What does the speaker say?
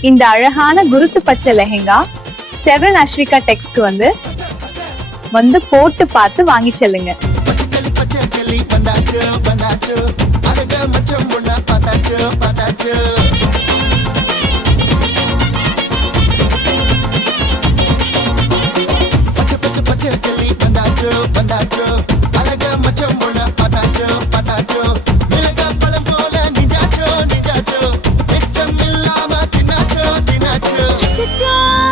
இந்த அழகான குருத்து பச்சை லெஹெங்கா செவரன் அஸ்விகா டெக்ஸ்க்கு வந்து போட்டு பார்த்து வாங்கி செல்லுங்க. Cha-cha!